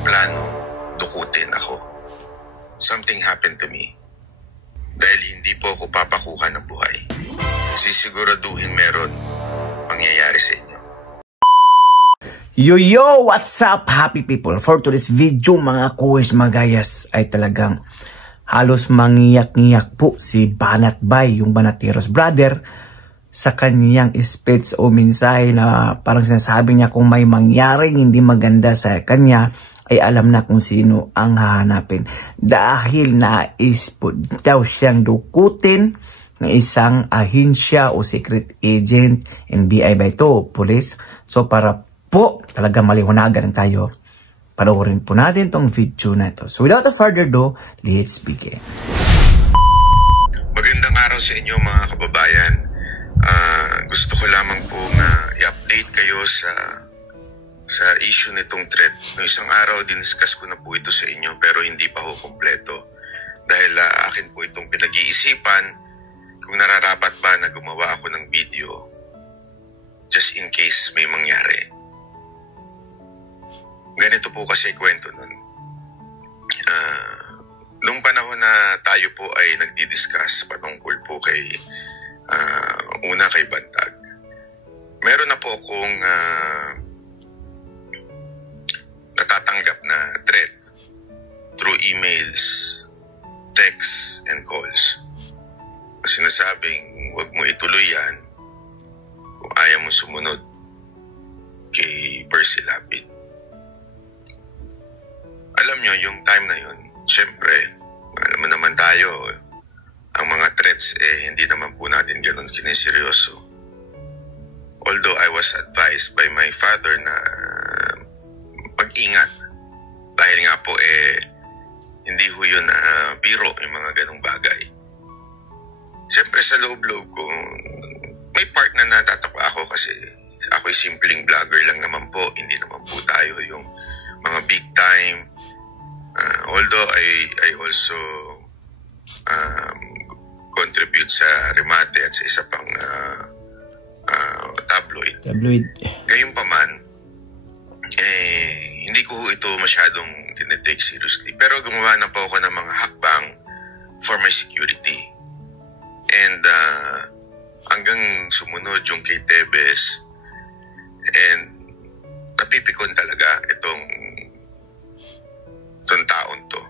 nakaplano dukutin ako. Something happened to me. Dahil hindi po ako papakuha ng buhay. Sisiguraduhin meron mangyayari sa inyo. Yo, what's up happy people? For today's video mga kuwis magayas ay talagang halos mangiyak-ngiyak po si Banat Bay, yung Banateros brother, sa kanyang speech o mensahe na parang sinasabi niya kung may mangyaring hindi maganda sa kanya ay alam na kung sino ang hahanapin. Dahil nais po daw siyang dukutin ng isang ahensya o secret agent, NBI ba ito, police. So para po talaga maliwanagan tayo, panoorin po natin tong video na ito. So without further ado, let's begin. Magandang araw sa inyo mga kababayan. Gusto ko lamang po na i-update kayo sa issue nitong threat. No, isang araw diniscuss ko na po ito sa inyo pero hindi pa ho kompleto. Dahil akin po itong pinag-iisipan kung nararapat ba na gumawa ako ng video just in case may mangyari. Ganito po kasi kwento nun. Nung panahon na tayo po ay nagdi-discuss patungkol po kay una kay Bantag, meron na po akong natatanggap na threat through emails, texts, and calls. Sinasabing huwag mo ituloy yan kung ayaw mo sumunod kay Percy Lapid. Alam nyo, yung time na yun, syempre, alam mo naman tayo, ang mga threats hindi naman po natin ganun kiniseryoso. Although I was advised by my father na mag-ingat. Dahil nga po hindi ho yun biro yung mga ganung bagay. Siyempre sa loob-loob ko, may part na natatakwa ako kasi ako'y simpleng vlogger lang naman po. Hindi naman po tayo yung mga big time. Although I also contribute sa Remate at sa isa pang tabloid. Gayunpaman, hindi ko ito masyadong tinitake seriously. Pero gumawa na po ako ng mga hakbang for my security. And hanggang sumunod yung kay Tebes, and napipikon talaga itong taon to.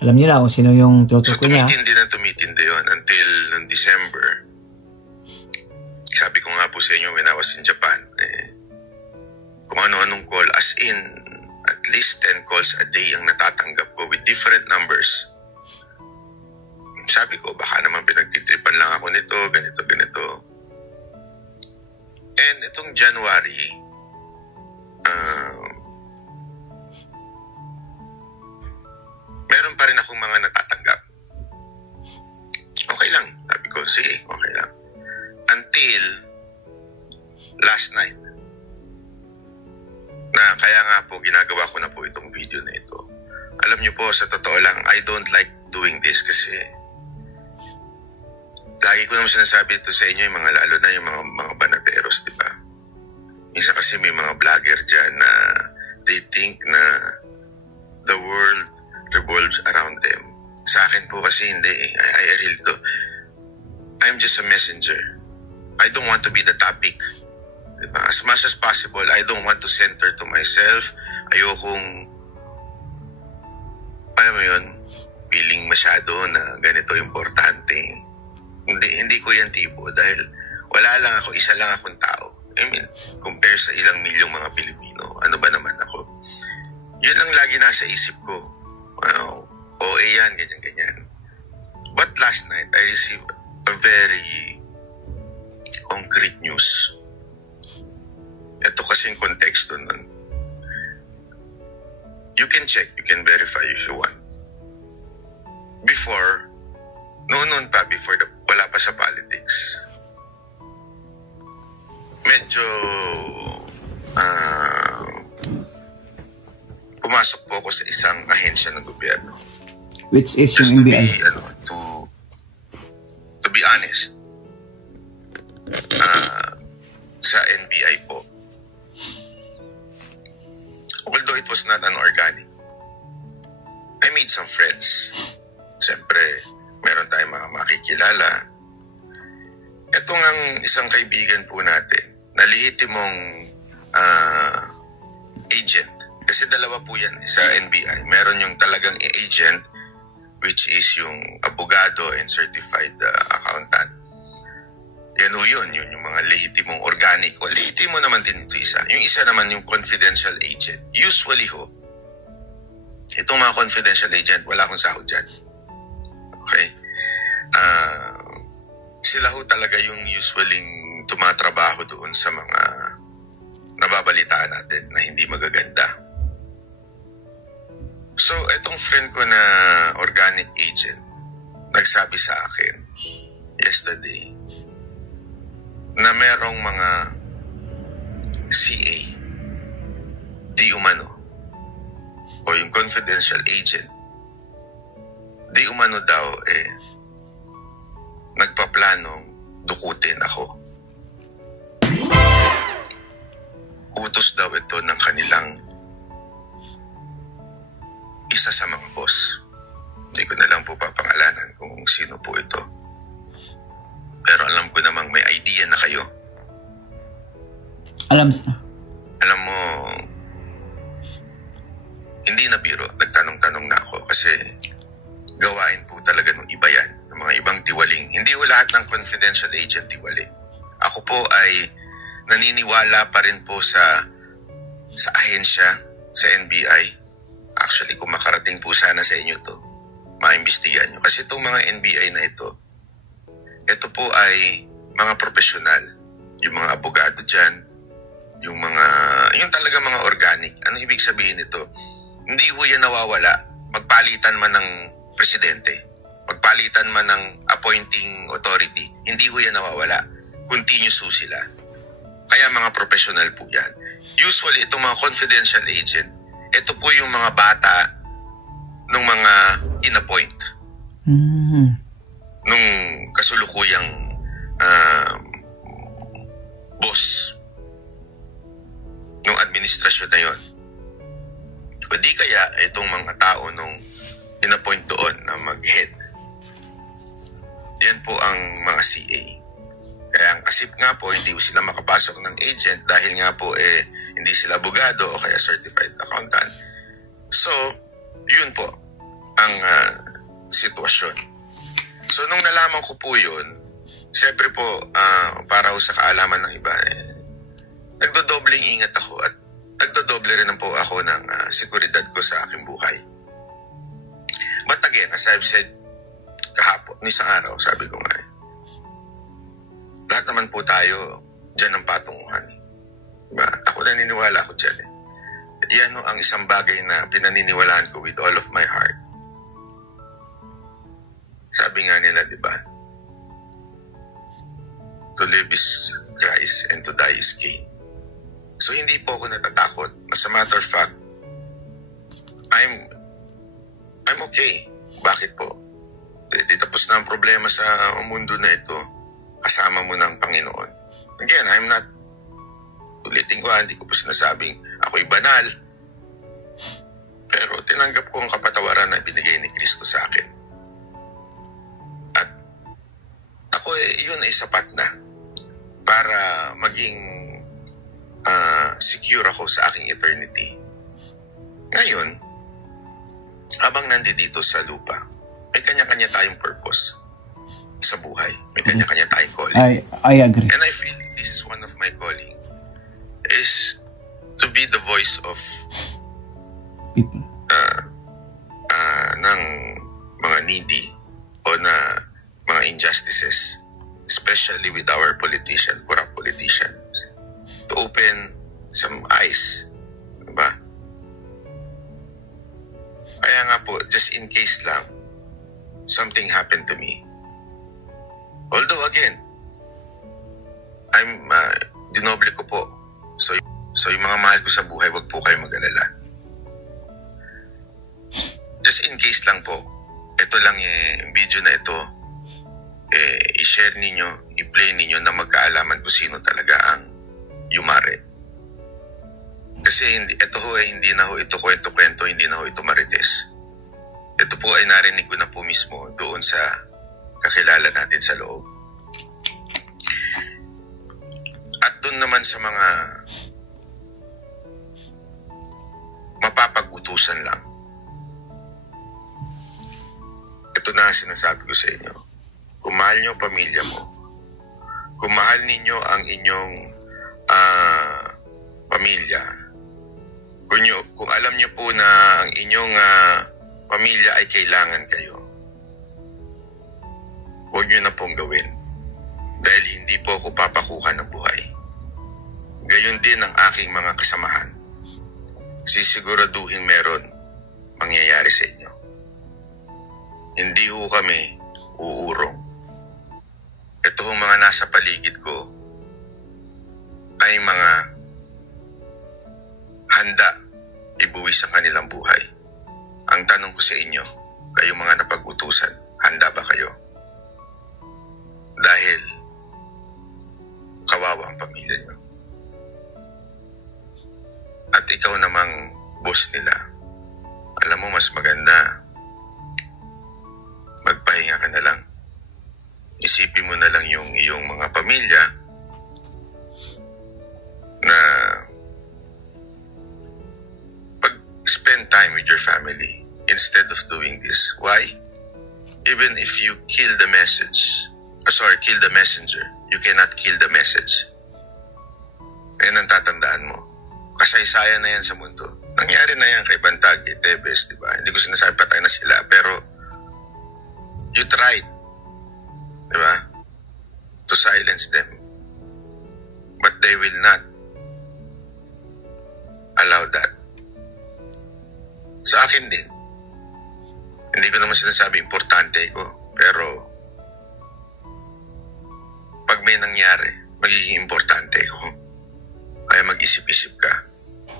Alam niyo na kung sino yung tutukoy niya. So tumitindi yun until noong December. Sabi ko nga po sa inyo when I was in Japan, kung ano-anong call, as in at least 10 calls a day ang natatanggap ko with different numbers. Sabi ko baka naman pinagtitripan lang ako nito, ganito. And itong January, meron pa rin akong mga natatanggap. Okay lang. Sabi ko, sige, okay lang. Until last night. Na kaya nga po, ginagawa ko na po itong video na ito. Alam niyo po, sa totoo lang, I don't like doing this kasi lagi ko naman sinasabi ito sa inyo, yung mga lalo na yung mga Banateros, di ba? Minsan kasi may mga vlogger dyan na they think na the world revolves around them. Sa akin po kasi hindi. I really do. I'm just a messenger. I don't want to be the topic. Diba? As much as possible, I don't want to center to myself. Ayokong, alam mo yun, feeling masyado na ganito importante. Hindi ko yan tipo dahil wala lang ako, isa lang akong tao. I mean, compare sa ilang milyong mga Pilipino, ano ba naman ako? Yun ang lagi nasa isip ko. OA yan, ganyan. But last night, I received a very concrete news. Ito kasing konteksto nun. You can check, you can verify if you want. Before, noon pa, wala pa sa politics, medyo pumasok po ako sa isang ahensya ng gobyerno. Which is yung NBI? To be honest, sa NBI po. Although it was not an organic. I made some friends. Siyempre, meron tayong mga makikilala. Ito ngang isang kaibigan po natin, na lehitimong agent. Kasi dalawa po yan sa NBI. Meron yung talagang agent, which is yung abogado and certified accountant. Yan o yun yung mga lehitimong organic. O lehitimo naman din ito isa. Yung isa naman yung confidential agent. Usually ho, itong mga confidential agent, wala akong sahod dyan. Okay? Sila ho talaga yung usually tumatrabaho doon sa mga nababalitaan natin na hindi magaganda. So, itong friend ko na organic agent, nagsabi sa akin yesterday na merong mga CA, di umano, o yung confidential agent, di umano daw nagpaplanong dukutin ako. Utos daw ito ng kanilang isa sa mga boss. Hindi ko na lang po papangalanan kung sino po ito. Pero alam ko namang may idea na kayo. Alam mo, hindi na biro. Nagtanong-tanong na ako kasi gawain po talaga ng iba yan, ng mga ibang tiwaling. Hindi ko lahat ng confidential agent tiwali. Ako po ay naniniwala pa rin po sa ahensya, sa NBI. Actually, kung makarating po sana sa inyo to, maimbestigahan nyo. Kasi itong mga NBI na ito po ay mga profesional. Yung mga abogado dyan, yung talaga mga organic. Ano ibig sabihin nito? Hindi ho yan nawawala. Magpalitan man ng presidente, magpalitan man ng appointing authority, hindi ho yan nawawala. Continuous ho sila. Kaya mga professional po yan. Usually, itong mga confidential agent, ito po yung mga bata nung mga in-appoint. Nung kasulukuyang boss nung administrasyon na yon. O di kaya itong mga tao nung in-appoint doon na mag-head. Yan po ang mga CA. Kaya ang asip nga po, hindi sila makapasok ng agent dahil nga po hindi sila abogado o kaya certified accountant. So, yun po ang sitwasyon. So, nung nalaman ko po yun, siyempre po, para sa kaalaman ng iba, nagdodobling ingat ako at nagdodoble rin po ako ng seguridad ko sa aking buhay. But again, as I've said kahapon, isang araw, sabi ko nga lahat naman po tayo dyan ng patunguhan. Diba? Ako naniniwala ako dyan Yan ang isang bagay na pinaniniwalaan ko with all of my heart. Sabi nga nila, diba? To live is Christ and to die is gain. So hindi po ako natatakot. As a matter of fact, I'm okay. Bakit po? Di tapos na ang problema sa mundo na ito. Kasama mo ng Panginoon. Again, I'm not, ulitin ko, hindi ko po sinasabing ako'y banal. Pero tinanggap ko ang kapatawaran na binigay ni Kristo sa akin. At ako yun ay sapat na para maging secure ako sa aking eternity. Ngayon, habang nandito sa lupa, may kanya-kanya tayong purpose sa buhay. May kanya-kanya tayong calling. I agree. And I feel this is one of my calling is to be the voice of people. Ng mga needy o na mga injustices, especially with our corrupt politicians, to open some eyes. Diba? Kaya nga po, just in case lang, something happened to me. Although again, dinoble ko po. So yung mga mahal ko sa buhay, wag po kayo mag-alala. Just in case lang po, ito lang yung video na ito, i-share ninyo, i-play ninyo na magkaalaman kung sino talaga ang Yumare. Kasi ito ho ay hindi na ho ito kwento-kwento, hindi na ho ito marites. Ito po ay narinig ko na po mismo doon sa kakilala natin sa loob. At doon naman sa mga mapapag-utusan lang. Ito na ang sinasabi ko sa inyo. Kung mahal nyo pamilya mo, kung mahal ninyo ang inyong pamilya, kung alam nyo po na ang inyong pamilya ay kailangan kayo, huwag nyo na pong gawin. Dahil hindi po ako papakuha ng buhay. Gayon din ang aking mga kasamahan. Sisiguraduhin meron mangyayari sa inyo. Hindi ho kami uurong. Ito ho mga nasa paligid ko ay mga handa ibuwis ang kanilang buhay. Ang tanong ko sa inyo, kayong mga napag-utusan, handa ba kayo? Dahil kawawa ang pamilya nyo. At ikaw namang boss nila, alam mo mas maganda, magpahinga ka na lang. Isipin mo na lang yung iyong mga pamilya na spend time with your family instead of doing this. Why? Even if you kill the kill the messenger, you cannot kill the message. Ayan ang tatandaan mo. Kasaysayan na yan sa mundo. Nangyari na yan kay Bantag, kay Tebes, di ba? Hindi ko sinasabi patay na sila, pero you tried, di ba, to silence them. But they will not allow that. Sa akin din, hindi ko naman sinasabi importante ko, pero pag may nangyari, magiging importante ko. Kaya mag-isip-isip ka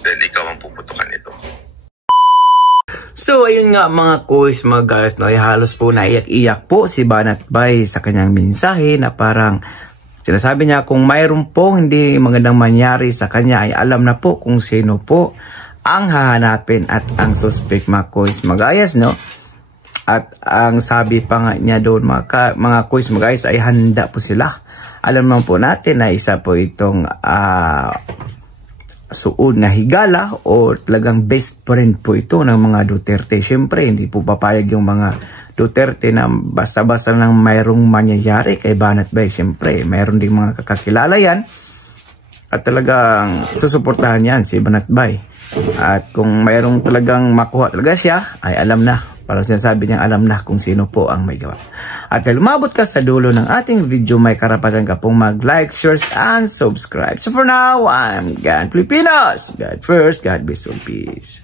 dahil ikaw ang puputukan nito. So ayun nga mga kuys, mga guys, no, halos po naiyak-iyak po si Banat Bay sa kanyang mensahe na parang sinasabi niya kung mayroon po hindi magandang mangyari sa kanya ay alam na po kung sino po ang hahanapin at ang suspect, mga kuys, mga guys, no? At ang sabi pa nga niya doon mga kuys, mga guys, ay handa po sila. Alam naman po natin na isa po itong suod na higala o talagang best friend po ito ng mga Duterte. Siyempre, hindi po papayag yung mga Duterte na basta-basta lang mayroong mangyayari kay Banat Bay. Siyempre, mayroon din mga kakilala yan at talagang susuportahan yan si Banat Bay. At kung mayroong talagang makuha talaga siya, ay alam na. Parang sinasabi niyang alam na kung sino po ang may gawa. At dahil umabot ka sa dulo ng ating video, may karapatan ka pong mag-like, share, and subscribe. So for now, I'm God Filipinos. God first, God bless, all peace.